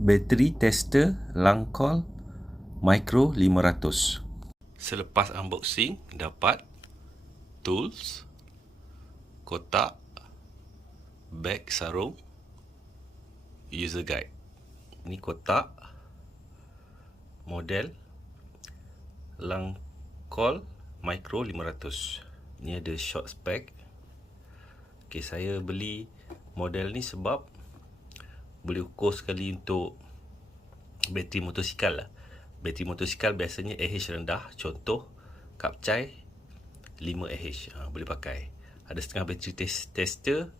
Bateri tester Langkol Micro 500. Selepas unboxing, dapat tools, kotak, beg sarung, user guide. Ini kotak model Langkol Micro 500. Ini ada short spec. Okay, saya beli model ni sebab boleh ukur sekali untuk bateri motosikal lah. Bateri motosikal biasanya AH rendah. Contoh Kapcai 5 AH, boleh pakai. Ada setengah bateri tester,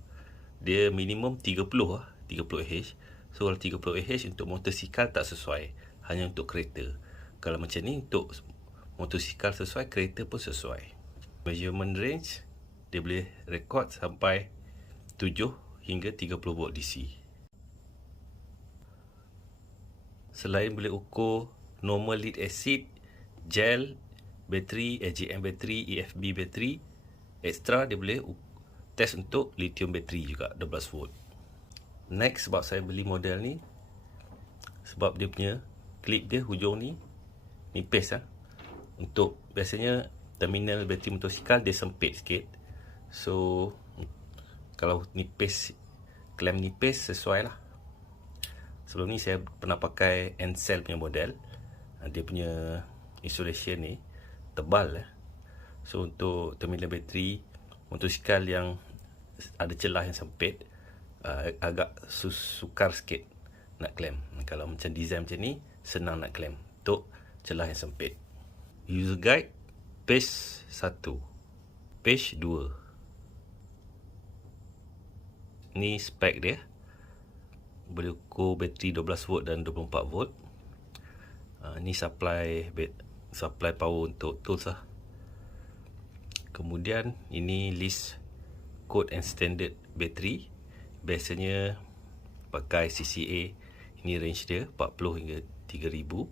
dia minimum 30 lah, 30 AH. So kalau 30 AH untuk motosikal tak sesuai, hanya untuk kereta. Kalau macam ni untuk motosikal sesuai, kereta pun sesuai. Measurement range, dia boleh rekod sampai 7 hingga 30 volt DC. Selain boleh ukur normal lead acid, gel, bateri, AGM bateri, EFB bateri, extra dia boleh test untuk lithium bateri juga 12 volt. Next, sebab saya beli model ni, sebab dia punya clip dia hujung ni nipis lah. Untuk biasanya terminal bateri motosikal dia sempit sikit. So kalau nipis, klem nipis sesuai lah. Sebelum ni saya pernah pakai Encell punya model. Dia punya insulation ni tebal lah. So untuk terminal bateri motosikal yang ada celah yang sempit, agak sukar sikit nak klem. Kalau macam design macam ni, senang nak klem untuk celah yang sempit. User guide page 1, page 2. Ni spek dia. Boleh ukur bateri 12 volt dan 24 volt. Ni supply power untuk tools lah. Kemudian ini list code and standard bateri. Biasanya pakai CCA. Ini range dia 40 hingga 3000.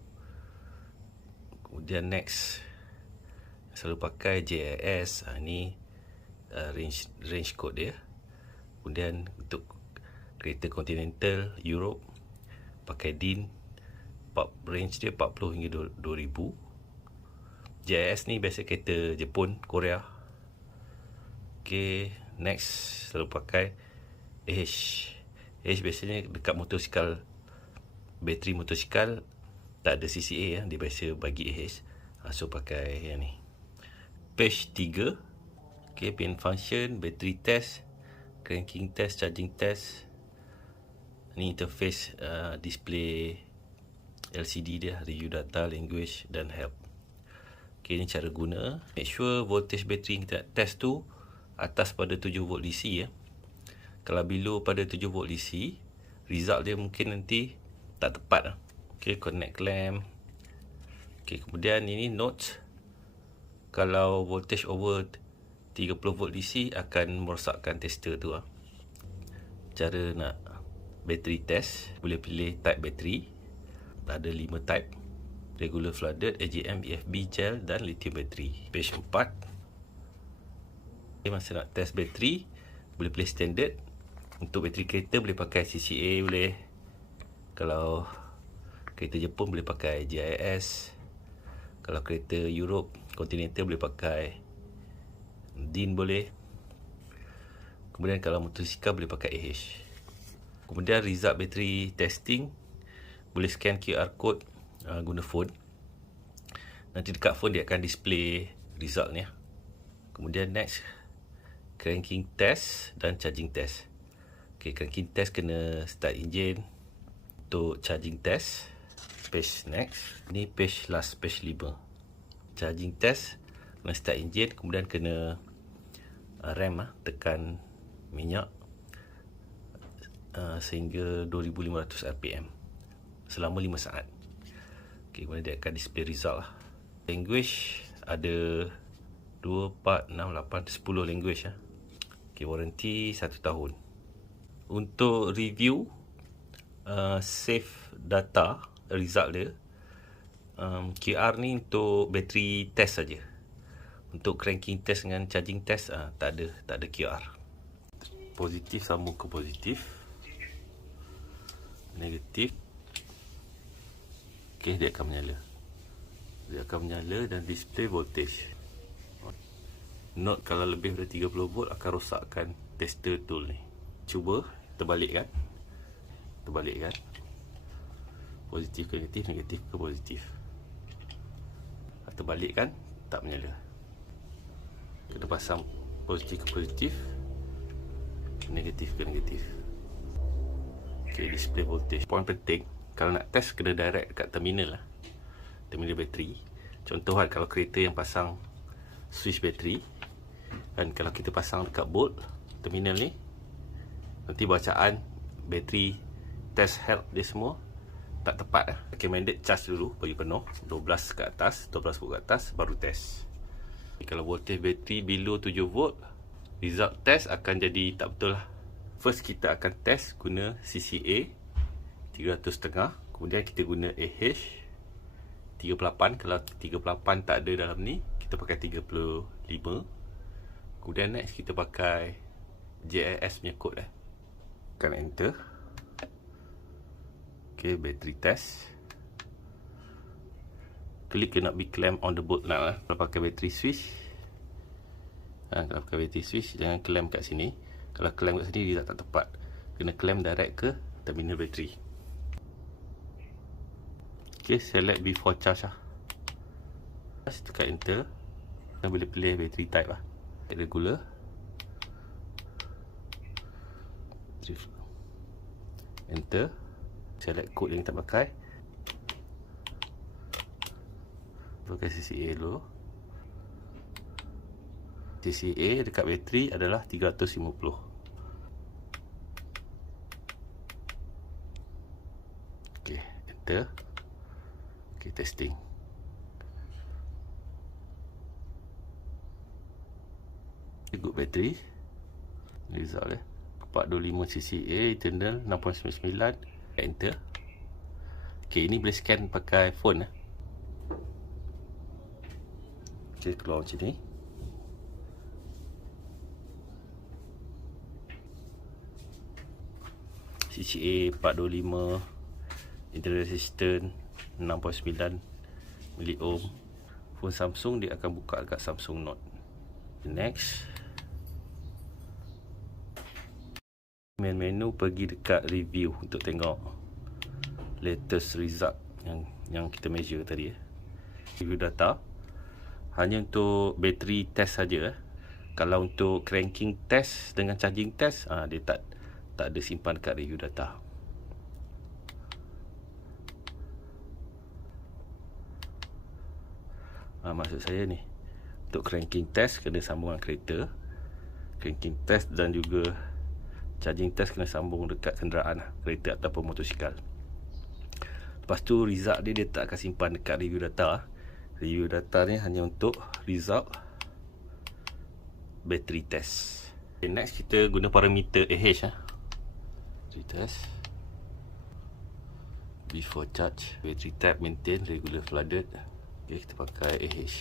Kemudian next, selalu pakai JIS. Ni range code dia. Kemudian untuk kereta Continental Europe pakai DIN, range dia 40 hingga 2000. JIS ni biasa kereta Jepun, Korea. Okay, next selalu pakai AH. AH biasanya dekat motosikal, bateri motosikal tak ada CCA, dia biasa bagi AH. So pakai yang ni. Page 3. Okay, pin function, battery test, cranking test, charging test. Ni interface display LCD dia, review data, language dan help. Okay, ni cara guna. Make sure voltage bateri yang kita test tu atas pada 7 volt DC ya. Kalau below pada 7 volt DC, result dia mungkin nanti tak tepat. Okay, connect clamp. Okay, kemudian ini notes. Kalau voltage over 30 volt DC akan merosakkan tester tu. Cara nak bateri test, boleh pilih type bateri. Ada 5 type: regular, flooded, AGM, EFB, gel dan lithium bateri. Page 4. Masa nak test bateri, boleh pilih standard. Untuk bateri kereta boleh pakai CCA, boleh. Kalau kereta Jepun boleh pakai JIS. Kalau kereta Europe Continental boleh pakai DIN boleh. Kemudian kalau motosikal boleh pakai AH. Kemudian result bateri testing, boleh scan QR code guna phone. Nanti dekat phone dia akan display result ni. Kemudian next, cranking test dan charging test. Okay, cranking test kena start engine. Untuk charging test, page next. Ni page last, page 5. Charging test kena start engine, kemudian kena rem, tekan minyak sehingga 2500 rpm selama 5 saat. Okay, kemudian dia akan display result lah. Language ada 2, 4, 6, 8, 10 language lah. Okay, warranty 1 tahun. Untuk review save data result dia, QR ni untuk bateri test saja. Untuk cranking test dengan charging test tak ada QR. Positif sambung ke positif, negatif Okey, dia akan menyala. Dia akan menyala dan display voltage. Note kalau lebih dari 30 volt akan rosakkan tester tool ni. Cuba terbalikkan. Terbalikkan. Positif ke negatif, negatif ke positif. Terbalikkan, tak menyala. Kena pasang positif ke positif, negatif ke negatif. Okey, display voltage. Poin penting, kalau nak test kena direct dekat terminal lah. Terminal bateri. Contoh kan, kalau kereta yang pasang switch bateri, kan kalau kita pasang dekat bolt terminal ni, nanti bacaan bateri test health dia semua tak tepat. Recommended charge dulu bagi penuh 12 ke atas, 12 volt ke atas baru test. Kalau voltage bateri below 7 volt, result test akan jadi tak betul lah. First kita akan test guna CCA 300.5, kemudian kita guna AH 38. Kalau 38 tak ada dalam ni, kita pakai 35. Kemudian next kita pakai JIS punya code Tekan enter. Okay, battery test. Klik cannot be clamped on the bolt now. Kalau pakai battery switch, kalau pakai battery switch, jangan clamp kat sini. Kalau clamp kat sini, dia tak tepat. Kena clamp direct ke terminal bateri. Okay, select before charge lah. Tekan enter. Dan boleh pilih battery type lah. Regular. Enter. Select code yang kita pakai. Pakai CCA dulu. CCA dekat bateri adalah 350. Okay, enter. Okay, testing. Good battery. Result 425 CCA internal 6.99. Enter. Okay, ini boleh scan pakai phone. Okay, keluar macam ni. CCA 425, internal resistance 6.9 miliohm. Phone Samsung dia akan buka dekat Samsung Note. Next, main menu, pergi dekat review untuk tengok latest result yang kita measure tadi. Review data hanya untuk battery test saja. Kalau untuk cranking test dengan charging test, dia tak ada simpan dekat review data. Maksud saya ni, untuk cranking test kena sambung dengan kereta, cranking test dan juga charging test kena sambung dekat kenderaan, kereta ataupun motosikal. Lepas tu result dia tak akan simpan dekat review data. Review data ni hanya untuk result battery test. Okay, next kita guna parameter AH. Battery test. Before charge, battery type maintain, regular flooded. Okay, kita pakai AH.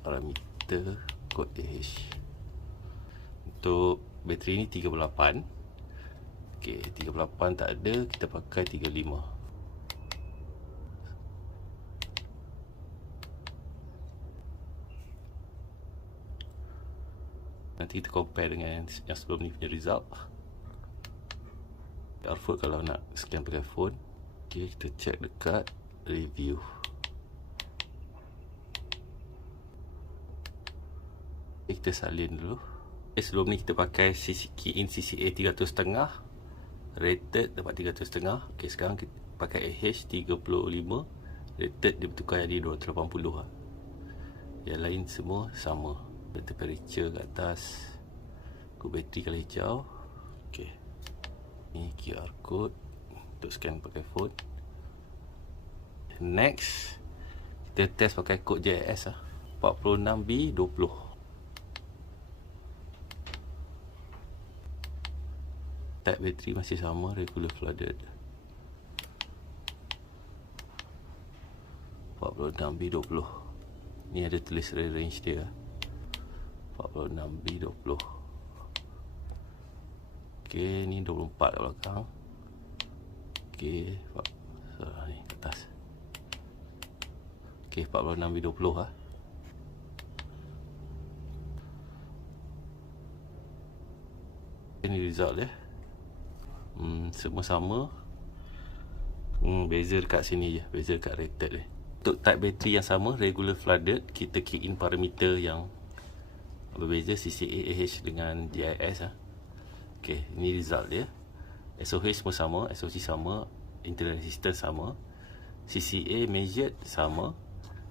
Parameter kod AH. Untuk bateri ni 38. Okey, 38 tak ada, kita pakai 35. Nanti kita compare dengan yang sebelum ni punya result. Output kalau nak scan pakai phone. Okey, kita check dekat review. Okay, kita salin dulu. Sebelum ni kita pakai key in CCA 300.5, rated dapat 300.5. ok, sekarang kita pakai AH 35, rated dia bertukar jadi 280 . Yang lain semua sama. Temperature kat atas, good battery kalau hijau. ok, ni QR code untuk scan pakai phone. Next, kita test pakai kod JIS 46B20. Type bateri masih sama, regular flooded. 46B20. Ni ada tulis range dia. 46B20. Ok, ni 24 kat belakang. Ok, atas. Okey, 46/20 lah. Ini result dia. Semua sama. Beza dekat sini je, beza dekat rated dia. Untuk type bateri yang sama, regular flooded, kita key in parameter yang berbeza, CCA, AH dengan DIS lah. Okey, ini result dia. SOH semua sama, SOC sama, internal resistance sama, CCA measured sama,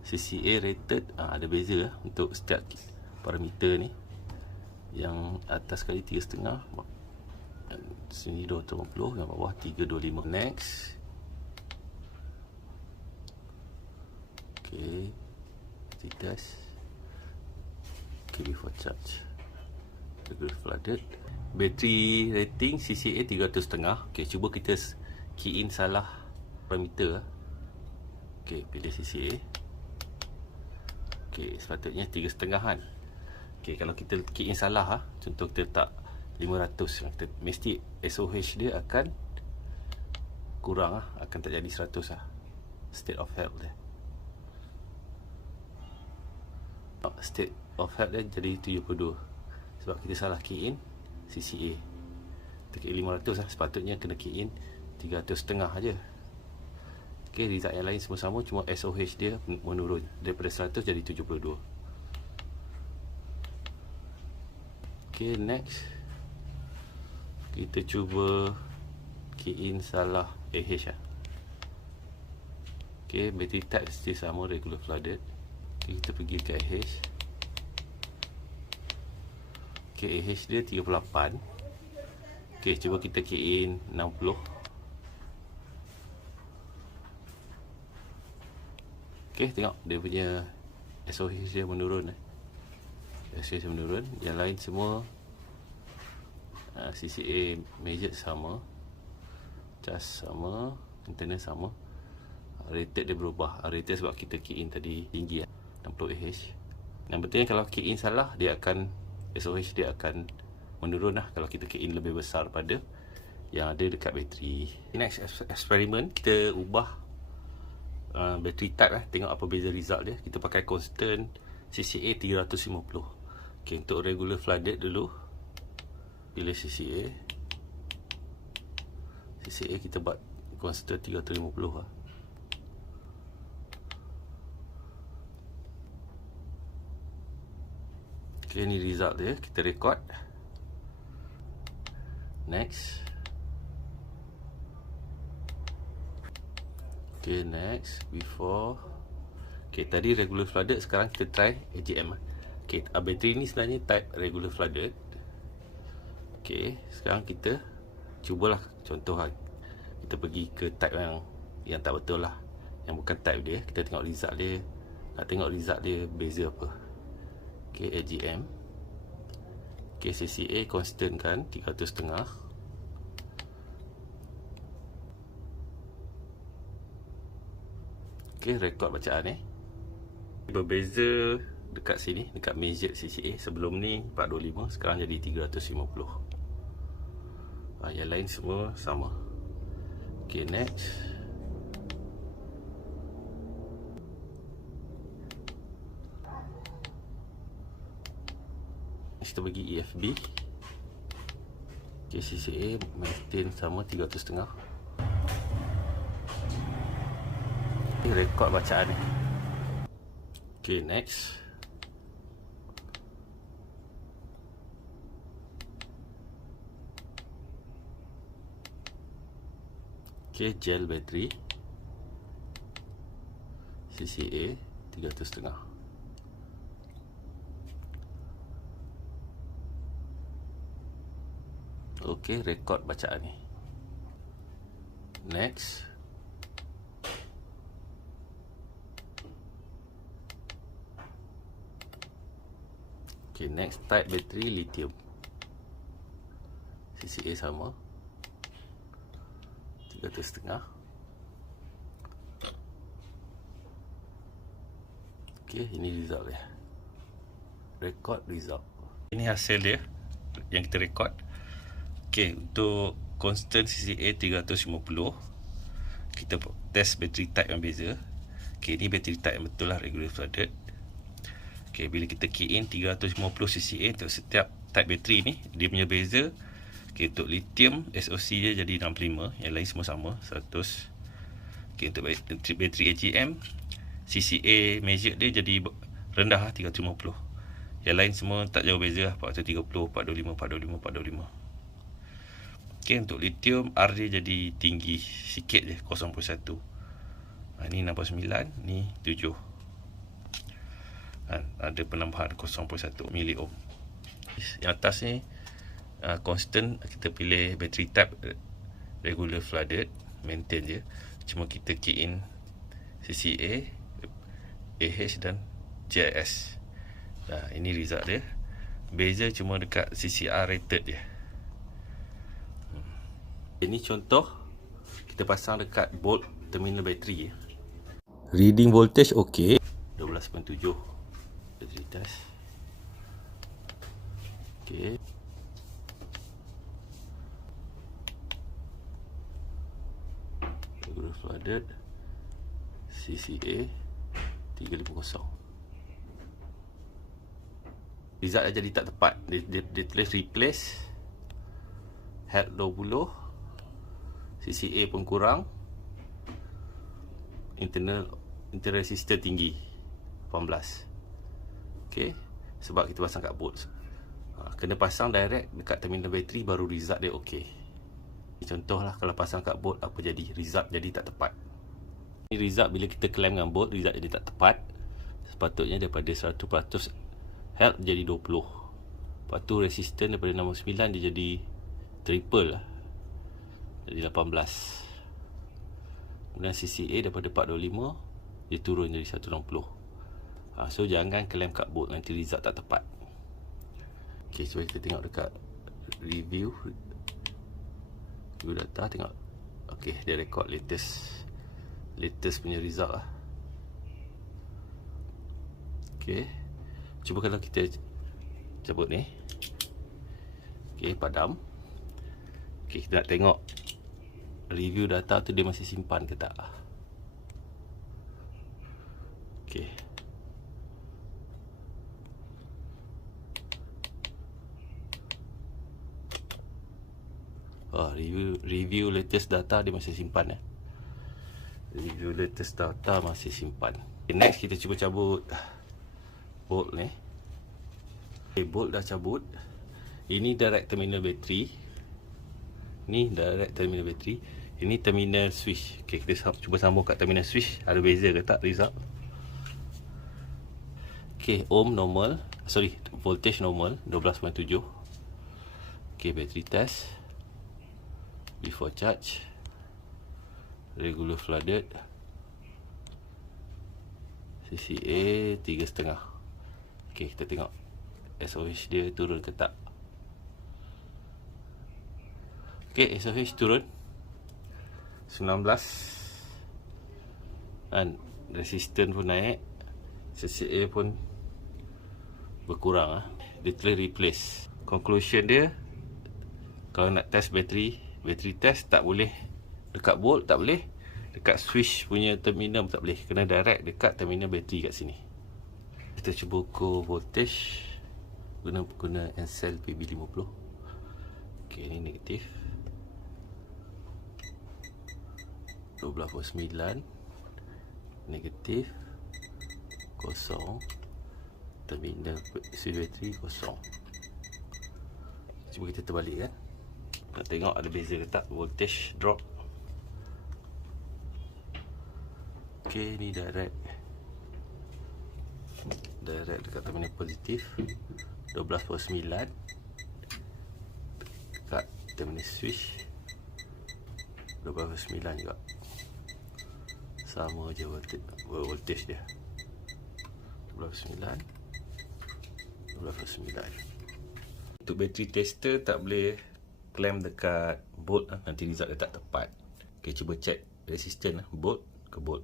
CCA rated ada beza lah untuk setiap parameter ni. Yang atas sekali 3.5, sini 250, yang bawah 325. Next. Okay, test. Okay, before charge. Regular flooded. Battery rating CCA 300.5. Okay, cuba kita key in salah parameter. Okay, pilih CCA. Okay, sepatutnya 3.5 kan. Okay, kalau kita key in salah contoh kita letak 500, kita mesti SOH dia akan kurang akan tak jadi 100 state of health dia. State of health dia jadi 72 sebab kita salah key in CCA. Kita key in 500 sepatutnya kena key in 300.5 aja. Okay, result yang lain semua sama, cuma SOH dia menurun daripada 100 jadi 72. Okay, next kita cuba key in salah AH Okay, battery type still sama, regular flooded. Okay, kita pergi ke AH. Okay, AH dia 38. Okay, cuba kita key in 60. Okay, tengok dia punya SOH dia menurun. SOH dia menurun. Yang lain semua CCA measured sama, charge sama, internal sama, rated dia berubah. Rated sebab kita key in tadi tinggi 60 AH. Yang penting kalau key in salah, dia akan SOH dia akan menurun kalau kita key in lebih besar pada yang ada dekat bateri. Next eksperimen, kita ubah battery type tengok apa beza result dia. Kita pakai constant CCA 350. Okay, untuk regular flooded dulu, pilih CCA. CCA kita buat constant 350 Okay, ni result dia, kita record. Next. Okay, next. Before. Okay, tadi regular flooded, sekarang kita try AGM. Okay, bateri ni sebenarnya type regular flooded. Okay, sekarang kita cubalah contoh kita pergi ke type yang tak betul lah, yang bukan type dia. Kita tengok result dia, nak tengok result dia beza apa. Okay, AGM. Okay, CCA constant kan 300.5. Okay, rekod bacaan berbeza dekat sini, dekat measured CCA. Sebelum ni 425, sekarang jadi 350. Yang lain semua sama. Okay, next. Kita pergi EFB. Okay, CCA maintain sama 300.5. Okay, rekod bacaan Okay, next. Okay, gel battery CCA 300.5. Okay, rekod bacaan ni. Next. Okay, next type battery lithium. CCA sama 300.5. Okay, ini result dia. Record result. Ini hasil dia yang kita record. Okay, untuk constant CCA 350, kita test battery type yang beza. Okay, ni battery type yang betul lah, regular flooded. Okay, bila kita key in 350 CCA untuk setiap type bateri ni, dia punya beza. Okay, untuk lithium SOC dia jadi 65, yang lain semua sama 100. Okay, untuk bateri AGM CCA measure dia jadi rendah lah, 350. Yang lain semua tak jauh beza lah, 430, 425, 425, 425. Okay, untuk lithium R dia jadi tinggi sikit je, 0.1. Ni 69, ni 7. Ada penambahan 0.1 miliohm. Yang atas ni constant, kita pilih battery type regular flooded, maintain je. Cuma kita key in CCA, AH dan GIS. Ini result dia. Beza cuma dekat CCR rated dia. Ini contoh kita pasang dekat bolt terminal bateri. Reading voltage okey, 12.7 bateri test. Okey. Regular flooded, CCA 350. Result dah jadi tak tepat. Dia tulis replace, head 20, CCA pun kurang, internal resistor tinggi 18. Okay, sebab kita pasang kat bolt. Kena pasang direct dekat terminal bateri baru result dia okey. Contohlah kalau pasang kat bolt apa jadi, result jadi tak tepat. Ini result bila kita claim dengan bolt, result jadi tak tepat. Sepatutnya daripada 100% health jadi 20. Lepas tu resistance daripada 69 dia jadi triple lah, jadi 18. Kemudian CCA daripada 425 dia turun jadi 160. So jangan claim kat bolt, nanti result tak tepat. Ok, cuba kita tengok dekat review data, tengok. Ok, dia record latest punya result lah. Ok, cuba kalau kita cabut ni. Ok, padam. Ok, kita nak tengok review data tu dia masih simpan ke tak. Ok, review latest data dia masih simpan. Review latest data masih simpan. Okay, next kita cuba cabut bolt ni. Okay, bolt dah cabut. Ini direct terminal bateri. Ni direct terminal bateri. Ini terminal switch. Okay, kita cuba sambung kat terminal switch. Ada beza ke tak result? Okay, ohm normal. Sorry, voltage normal 12.7. Okay, battery test. Before charge, regular flooded, CCA 3.5. ok, kita tengok SOH dia turun ke tak. ok, SOH turun 19 dan resistance pun naik, CCA pun berkurang. Dia telah replace. Conclusion dia, kalau nak test bateri test tak boleh dekat bolt, tak boleh dekat switch punya terminal, tak boleh, kena direct dekat terminal bateri kat sini. Kita cuba ukur voltage guna Ansel PB50. ok, ni negatif 12.9, negatif kosong, terminal switch bateri kosong. Cuba kita terbalik kan, nak tengok ada beza ke tak voltage drop. ok, ni direct dekat terminal positif 12.9, dekat terminal switch 12.9 juga, sama je voltage dia 12.9. Untuk bateri tester tak boleh claim dekat bolt, nanti result dia tak tepat. ok, cuba check resistance bolt ke bolt.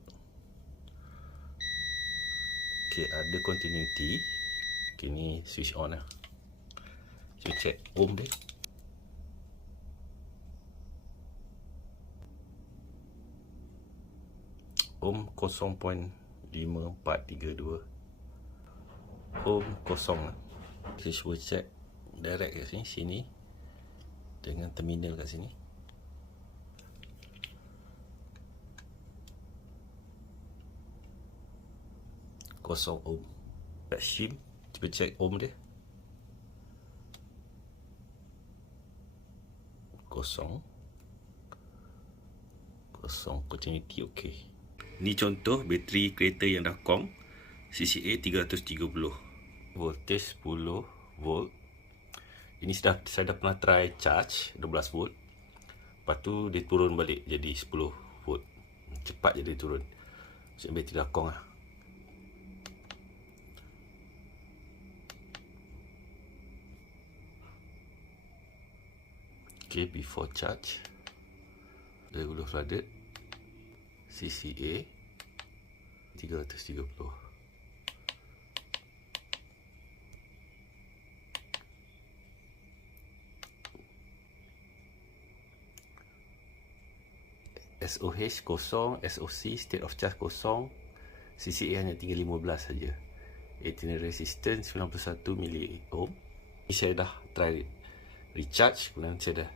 ok, ada continuity. ok, ni switch on lah. Cuba check ohm dia. ohm 0.5432 ohm kosong. Kita cuba check direct kat sini dengan terminal kat sini. Kosong ohm. Kat shim, cuba check ohm dia. Kosong. Continuity okey. Ni contoh bateri kereta yang dah kong, CCA 330. Voltage 10 volt. Ini saya dah pernah try charge 12 volt. Lepas tu dia turun balik jadi 10 volt. Cepat je dia turun. Maksudnya bateri dah kong lah. Okay, before charge. Regular flooded. CCA 330. SOH kosong, SOC state of charge kosong, CCA hanya tinggal 15 saja. Internal resistance 91 mili ohm. Ini saya dah try recharge, kemudian saya dah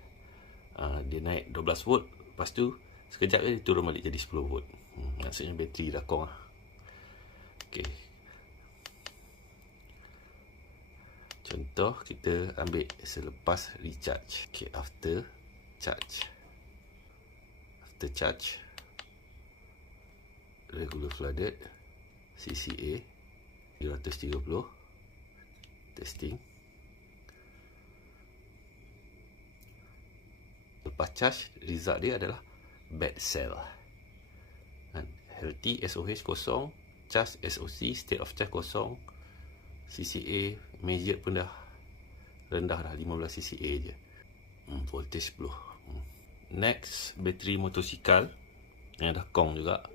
dia naik 12 volt, lepas tu sekejap dia turun balik jadi 10 volt. Maksudnya bateri dah kong lah. Okay. Contoh kita ambil selepas recharge. Okay, after charge. After charge, regular flooded, CCA 330, testing. Lepas charge, result dia adalah bad cell. Healthy SOH kosong, charge SOC state of charge kosong, CCA measured pun dah rendah dah, 15 CCA je. Voltage 10. Next, bateri motosikal yang dah kong juga.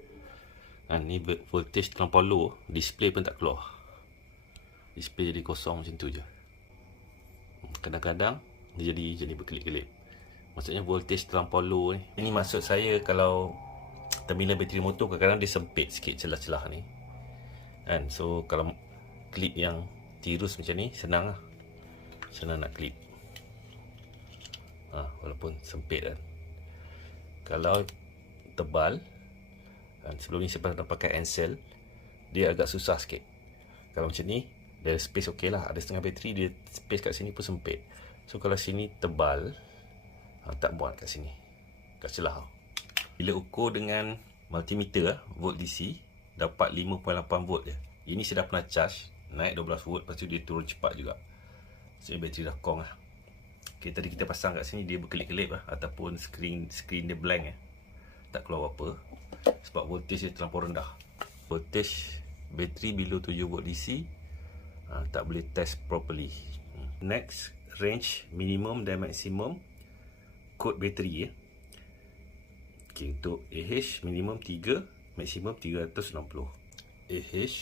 Ni voltage terlampau low, display pun tak keluar. Display jadi kosong macam tu je. Kadang-kadang dia jadi berkelip-kelip. Maksudnya voltage terlampau low ni. Ini maksud saya kalau terminal bateri motor kadang-kadang dia sempit sikit celah-celah ni. So kalau klip yang tirus macam ni senang lah. Senang nak klip. Walaupun sempit kan. Kalau tebal, sebelum ni saya pernah pakai Ansel, dia agak susah sikit. Kalau macam ni, dia space okey lah. Ada setengah bateri, dia space kat sini pun sempit. So kalau sini tebal, tak buat kat sini, kat celah. Bila ukur dengan multimeter volt DC, dapat 5.8 volt je. Ini saya dah pernah charge, naik 12 volt, lepas tu dia turun cepat juga. So bateri dah kong lah. Okay, tadi kita pasang kat sini dia berkelip-kelip lah, ataupun screen dia blank tak keluar apa sebab voltage dia terlampau rendah. Voltage bateri below 7 volt DC, tak boleh test properly. Next, range minimum dan maksimum kod bateri. Okay, untuk AH minimum 3, maksimum 360. AH,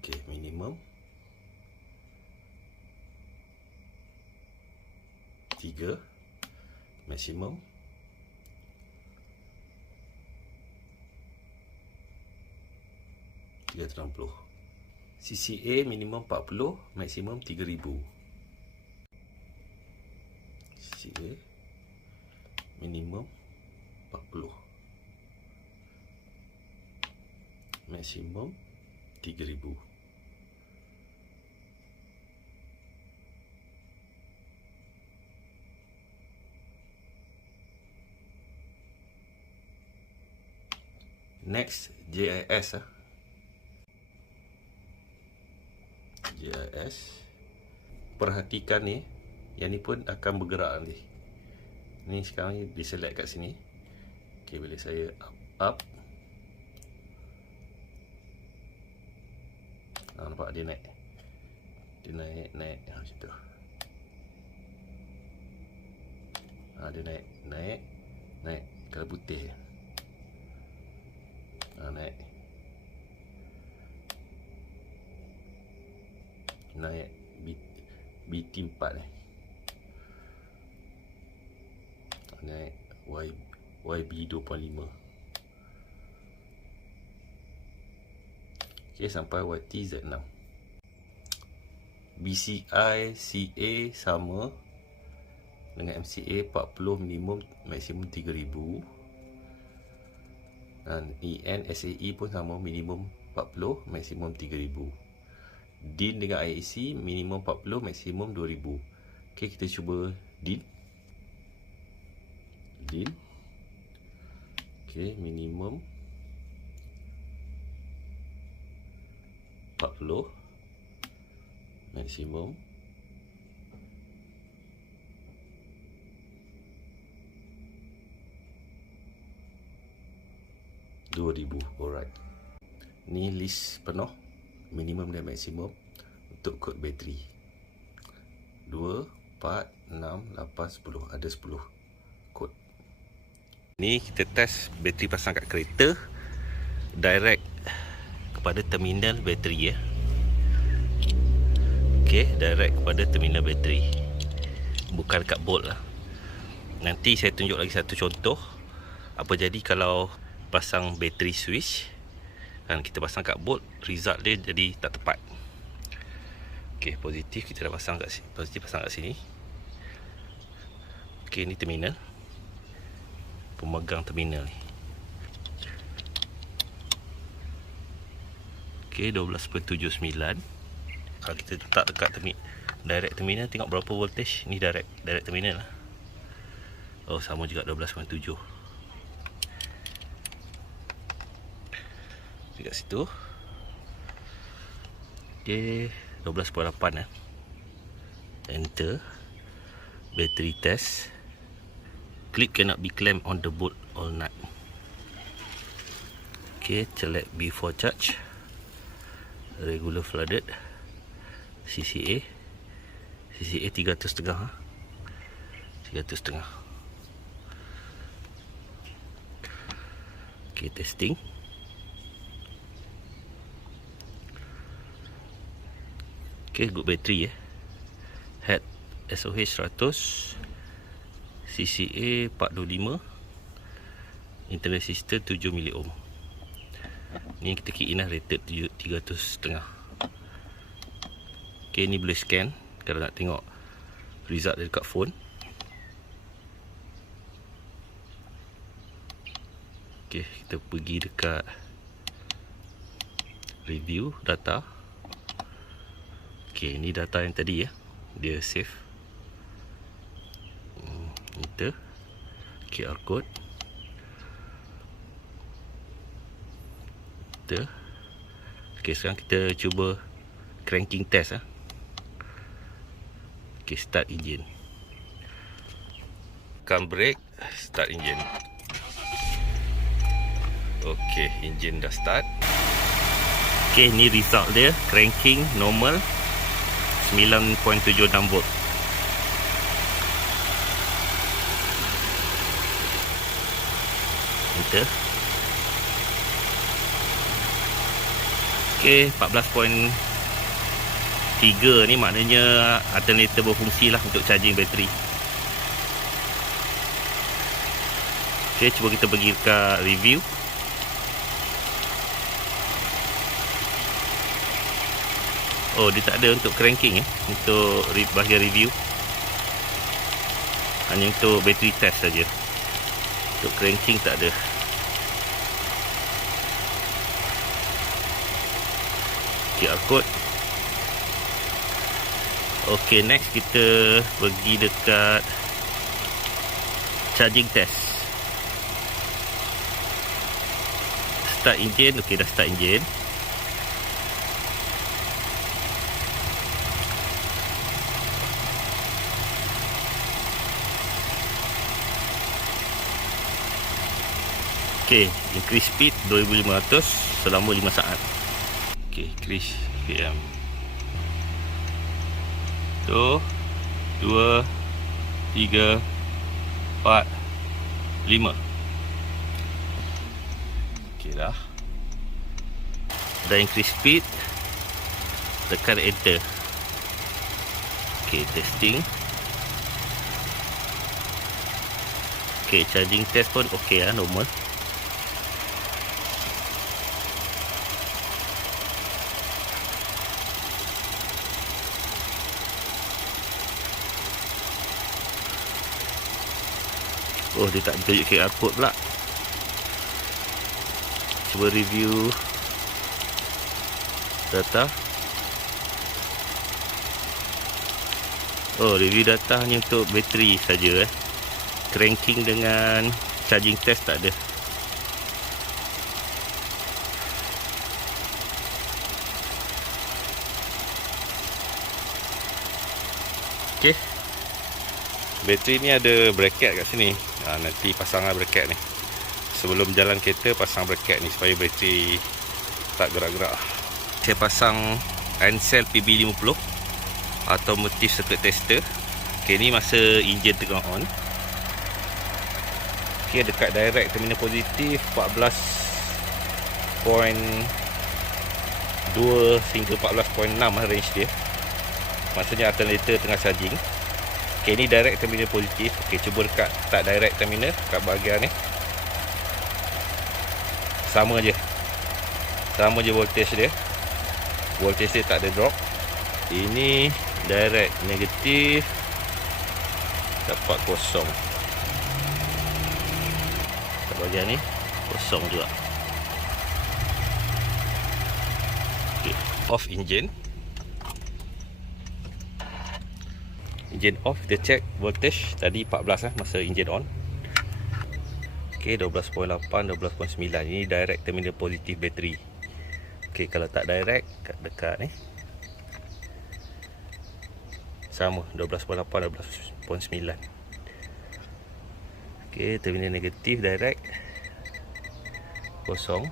okay, minimum 3, maksimum 360. CCA minimum 40, maksimum 3000. CCA minimum 40, maksimum 3000. Next, JIS. JIS, perhatikan ni, yang ni pun akan bergerak nanti. Ni sekarang ni diselect kat sini. Okay, bila saya up, nampak dia naik. Dia naik macam tu. Dia naik kalau putih. Naik BT4 ni. Naik YB 2.5. Okay, sampai YTZ6. BCI CA sama dengan MCA 40 minimum maksimum 3000. Dan EN SAE pun sama, minimum 40 maksimum 3000. DIN dengan IAC minimum 40 maksimum 2000. Okay, kita cuba DIN. Okay, minimum 40 maksimum 2000. Alright, ni list penuh minimum dan maksimum untuk kod bateri 2, 4, 6, 8, 10. Ada 10 kod. Ni kita test bateri pasang kat kereta direct kepada terminal bateri ya. Okay, direct kepada terminal bateri, bukan kat bolt lah. Nanti saya tunjuk lagi satu contoh apa jadi kalau pasang bateri switch kan, kita pasang kat bolt, result dia jadi tak tepat. Okay, positif kita dah pasang kat sini, positif pasang kat sini. Okay, ni terminal, pemegang terminal ni. Okay, 12.79. Kalau kita letak dekat direct terminal, tengok berapa voltage. Ni direct terminal lah. Oh, sama juga 12.7 dekat situ. Okay, 12.8 lah. Enter. Battery test. Clip cannot be clamped on the bolt or nut. Okay, select before charge. Regular flooded. CCA 300.5 ha? 300.5. Okay, testing. Okay, good battery Head SOH 100, CCA 425, internal resistor 7 mA. Ni kita key in lah, rated 300.5. Okay, ni boleh scan kalau nak tengok result dia dekat phone. Okay, kita pergi dekat review data. Okay, ni data yang tadi dia save. Enter QR code. Enter. Okay, sekarang kita cuba cranking test Okay, start engine. Tekan brake, start engine. Okay, engine dah start. Okay, ni result dia. Cranking normal 9.76 volt. Enter. Okay, 14.3 ni maknanya alternator berfungsi lah untuk charging bateri. Okay, cuba kita pergi ke review. Oh, dia tak ada untuk cranking untuk bahagian review. Hanya untuk battery test saja. Untuk cranking tak ada. QR code. Ok, next kita pergi dekat charging test. Start engine. Ok, dah start engine. Ok, increase speed 2500 selama 5 saat. Ok, increase PM. 1, 2, 3, 4, 5. Ok dah. Dah increase speed. Tekan enter. Ok, testing. Ok, charging test pun ok lah, normal. Oh, dia tak tunjuk QR code pula. Cuba review data. Oh, review data hanya untuk bateri saja. Cranking dengan charging test tak ada. Okey. Bateri ni ada bracket kat sini. Nanti pasanglah bracket ni. Sebelum jalan kereta pasang bracket ni supaya bateri tak gerak-gerak. Saya pasang Ansell PB50 automotive circuit tester. Okey, ni masa enjin tengah on. Okey, dekat direct terminal positif 14.2 hingga 14.6 range dia. Maksudnya alternator tengah charging. Okey, ni direct terminal positif. Okey, cuba dekat tak direct terminal kat bahagian ni. Sama je voltage dia. Voltage dia tak ada drop. Ini direct negatif, dapat kosong. Kat bahagian ni kosong juga. Okay. Off engine. Engine off, kita check voltage tadi 14 masa engine on. Okay, 12.8, 12.9. Ini direct terminal positif bateri. Okay, kalau tak direct kat dekat ni sama 12.8, 12.9. Okey, terminal negatif direct kosong.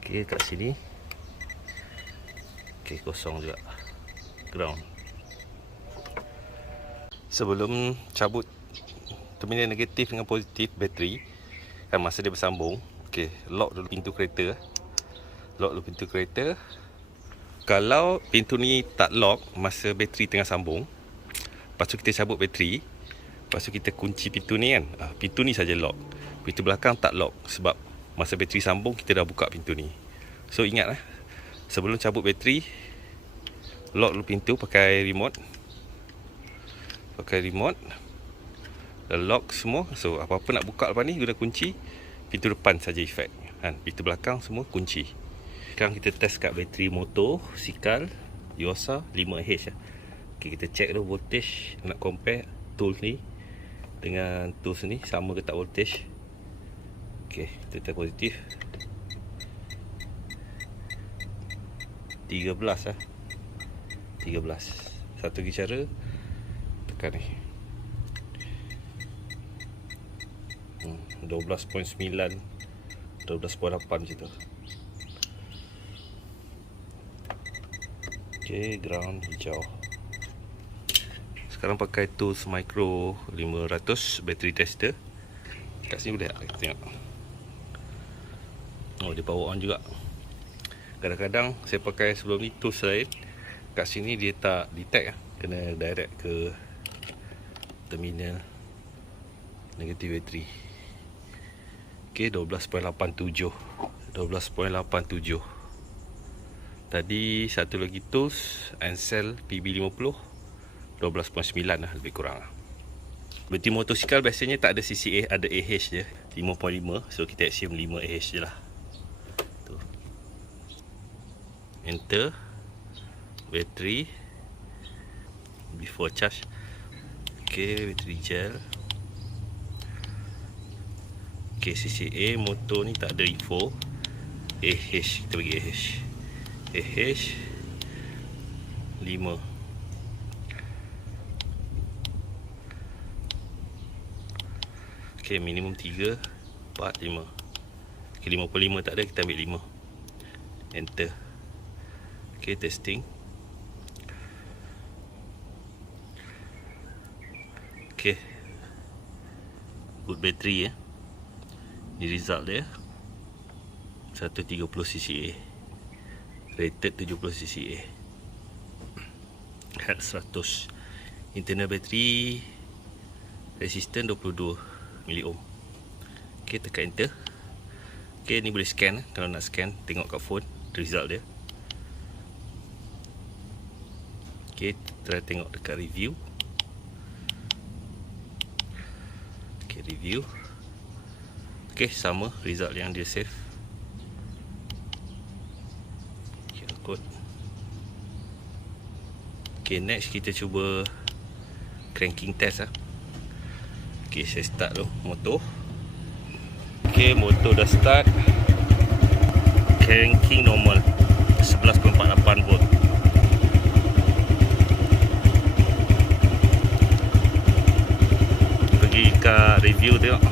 Okey, kat sini okey, kosong juga. Ground. Sebelum cabut terminal negatif dengan positif bateri, kan masa dia bersambung, okey, lock dulu pintu kereta. Lock dulu pintu kereta. Kalau pintu ni tak lock masa bateri tengah sambung, lepas tu kita cabut bateri, lepas tu kita kunci pintu ni kan, pintu ni saja lock, pintu belakang tak lock. Sebab masa bateri sambung kita dah buka pintu ni. So ingat sebelum cabut bateri, lock dulu pintu pakai remote. Dah lock semua. So apa-apa nak buka lepas ni guna kunci. Pintu depan saja efek kan, pintu belakang semua kunci. Sekarang kita test kat bateri motor Sikal Yuasa 5H. Okay, kita check dulu voltage. Nak compare tools ni dengan tools ni sama ke tak voltage. Okay, kita test positif 13 Satu lagi cara, tekan ni 12.9, 12.8 macam tu. Okay, ground hijau. Sekarang pakai tools micro 500 battery tester. Kat sini boleh kita tengok. Oh, dia power on juga. Kadang-kadang saya pakai sebelum ni tools lain, kat sini dia tak detect kena direct ke terminal negatif bateri. Okay, 12.87. Tadi satu lagi tools Ansell PB50 12.9 lebih kurang. Bateri motosikal biasanya tak ada CCA, ada AH je 5.5. So kita assume 5 AH je lah. Tu. Enter battery before charge. Okay, battery gel. Okay, CCA motor ni tak ada info. AH, kita bagi AH 5. Okay, minimum 3, 4, 5. Okay, 55 tak ada, kita ambil 5. Enter. Okay, testing. Okay, good battery Ni result dia 130 CCA, rated 70 CCA, head 100. Internal battery resistance 22 mA. Okay, tekan enter. Okay, ni boleh scan. Kalau nak scan, tengok kat phone result dia. Okay, try tengok dekat review. review. Okay, sama result yang dia save. QR code. Okay, next kita cuba cranking test lah. Okay, saya start dulu motor. Okay, motor dah start. Cranking normal 11.48 volt. Pergi ke review tengok.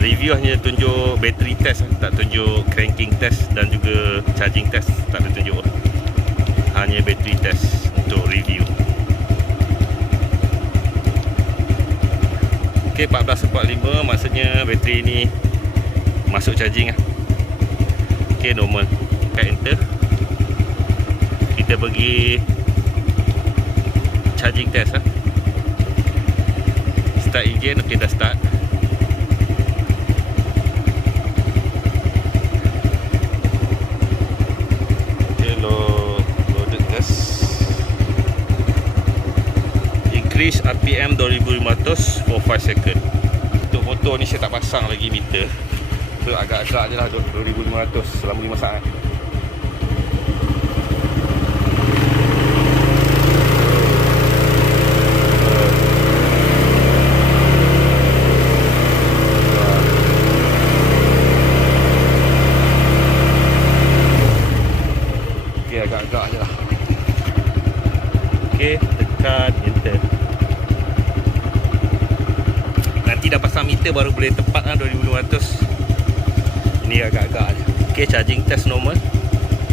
Review hanya tunjuk battery test, tak tunjuk cranking test dan juga charging test, tak ada tunjuk. Hanya battery test untuk review. Ok, 14.45, maksudnya bateri ni masuk charging lah. Ok, normal. Tekan enter. Kita pergi charging test lah. Start engine. Ok, dah start. Ok, loaded gas. Increase RPM 2500 for 5 second. Untuk motor ni saya tak pasang lagi meter, so agak-agak je lah 2500 selama 5 saat. Ok, agak-agak je lah. Ok, tekan enter. Nanti dah pasang meter baru boleh tepat lah 2500. Ini agak-agak je. Ok, charging test normal.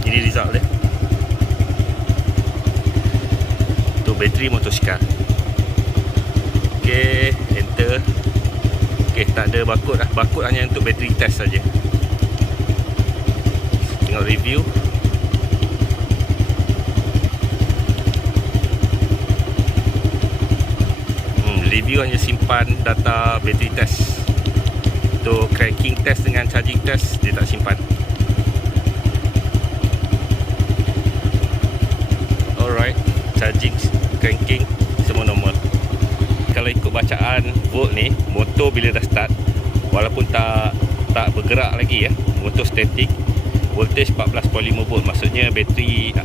Ini result dia untuk bateri motosikal. Ok, enter. Ok, tak ada barcode lah. Barcode hanya untuk bateri test saja. Tengok review. Review hanya simpan data battery test. Untuk cranking test dengan charging test dia tak simpan. Alright, charging, cranking semua normal. Kalau ikut bacaan volt ni, motor bila dah start, walaupun tak bergerak lagi ya, motor static, voltage 14.5 volt, maksudnya bateri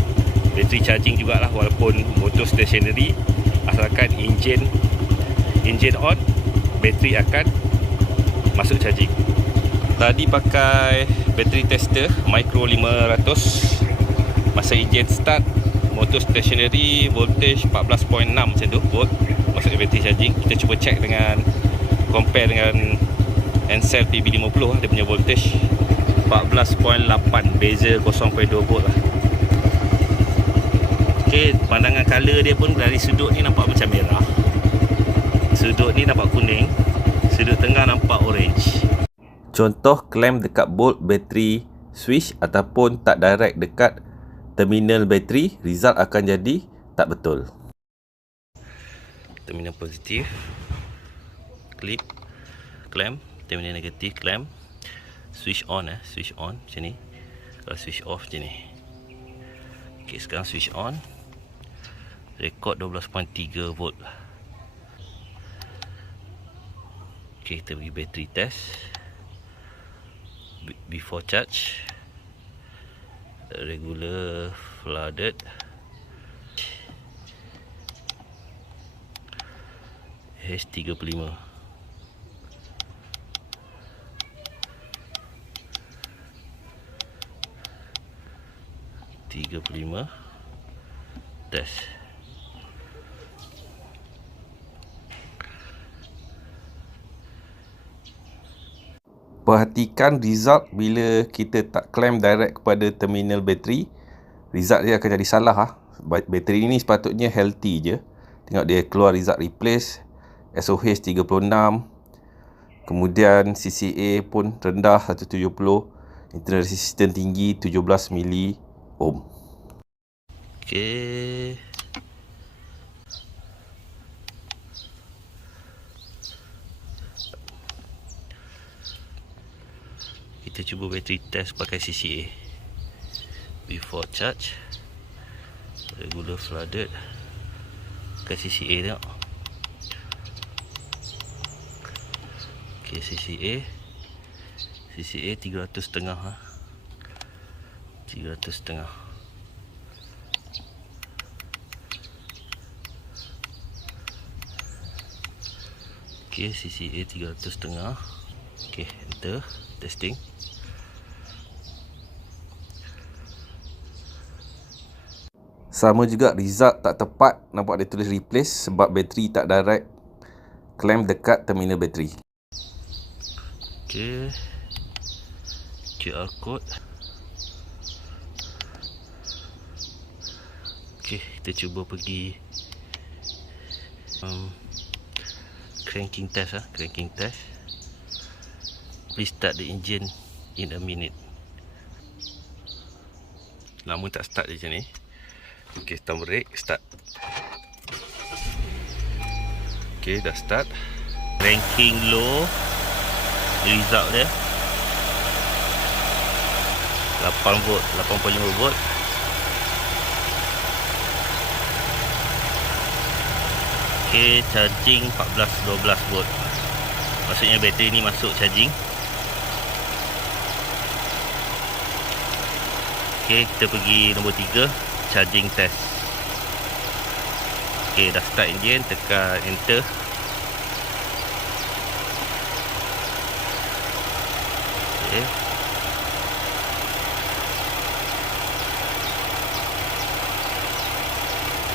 charging jugalah walaupun motor stationary, asalkan engine on, bateri akan masuk charging. Tadi pakai battery tester micro 500. Masa engine start, motor stationary, voltage 14.6 macam tu volt, maksudnya battery charging. Kita cuba check dengan compare dengan Encell PB50, dia punya voltage 14.8, beza 0.2 volt lah. Ok, pandangan color dia pun dari sudut ni nampak macam merah, sudut ni nampak kuning, sudut tengah nampak orange. Contoh clamp dekat bolt bateri switch ataupun tak direct dekat terminal bateri, result akan jadi tak betul. Terminal positif clip clamp, terminal negatif clamp, switch on switch on macam ni. Kalau switch off macam ni. Ok, sekarang switch on, rekod 12.3 volt. Ok, kita pergi battery test. Before charge, regular, flooded, H35, test. Perhatikan result bila kita tak clamp direct kepada terminal bateri, result dia akan jadi salah lah. Bateri ni sepatutnya healthy je. Tengok dia keluar result replace, SOH 36, kemudian CCA pun rendah 170, internal resistance tinggi 17 mili ohm. Okay, kita cuba battery test pakai CCA. Before charge, regular flooded, pakai CCA tengok. Okey, CCA 300.5 ha. 300.5. Okey, CCA 300.5. Okey, enter, testing. Sama juga result tak tepat, nampak dia tulis replace sebab bateri tak direct clamp dekat terminal bateri. Okey, QR code. Okey, kita cuba pergi cranking test lah, cranking test. Please start the engine in a minute. Lama tak start je macam ni. Okey, stop brake, start. Okey, dah start. Ranking low. Result dia 8 volt, 8.5 volt. Okey, charging 14-12 volt. Maksudnya bateri ni masuk charging. Okey, kita pergi nombor 3, charging test. Okey, dah start engine, tekan enter. Okey.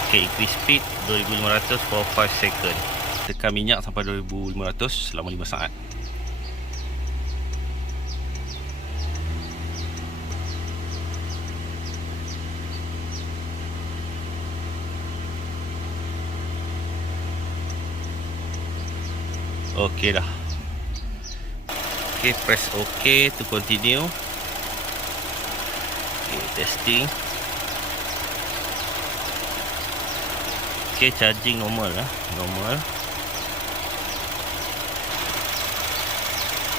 Okey, increase speed 2500 for 5 second. Tekan minyak sampai 2500 selama 5 saat. Okey dah. Okey, press OK to continue. Okey, testing. Okey, charging normal lah, normal.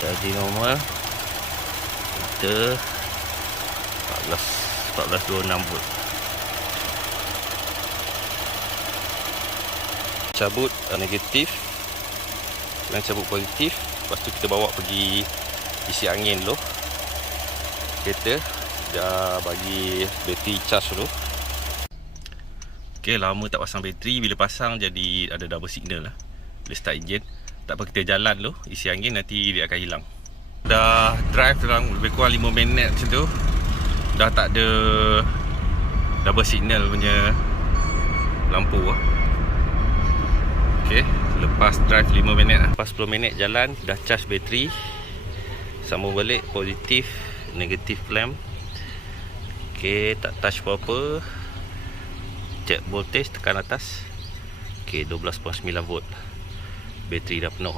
Charging normal. Kita 14.26 volt. Cabut negatif. Dan cabut positif. Lepas tu kita bawa pergi isi angin dulu. Kereta dah bagi bateri charge dulu. Okey, lama tak pasang bateri. Bila pasang jadi ada double signal lah. Bila start engine, tak apa, kita jalan dulu, isi angin, nanti dia akan hilang. Dah drive dalam lebih kurang 5 minit macam tu. Dah tak ada double signal punya lampu lah. Okey, lepas drive 5 minit lah. Lepas 10 minit jalan, dah charge bateri. Sambung balik, positif, negatif clamp. Okey, tak touch apa-apa. Check voltage, tekan atas. Okey, 12.9 volt. Bateri dah penuh